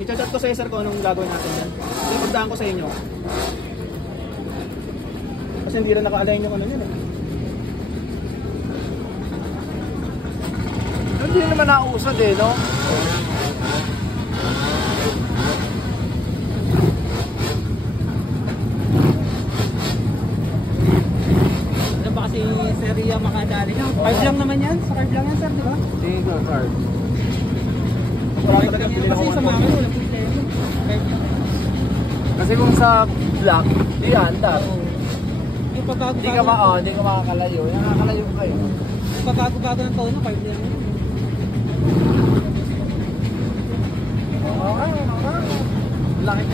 I-chat ko sa sir kung anong gagawin natin yan. Ipuntahan ko sa inyo. Kasi hindi na naka-align yung ano yan eh. Hindi naman nausad eh, no? Ano ba kasi Sir Ria makadali na? Card lang naman yan? Sa card lang yan sir, di ba? Hindi ko card. Kasi sa mga wala problema. Kasi kung sa black, di andar. Yung pagbago Hindi ka makakalayo. Nakakalayo kayo. Pagbago ng tono, card lang yan. Okay. Laki.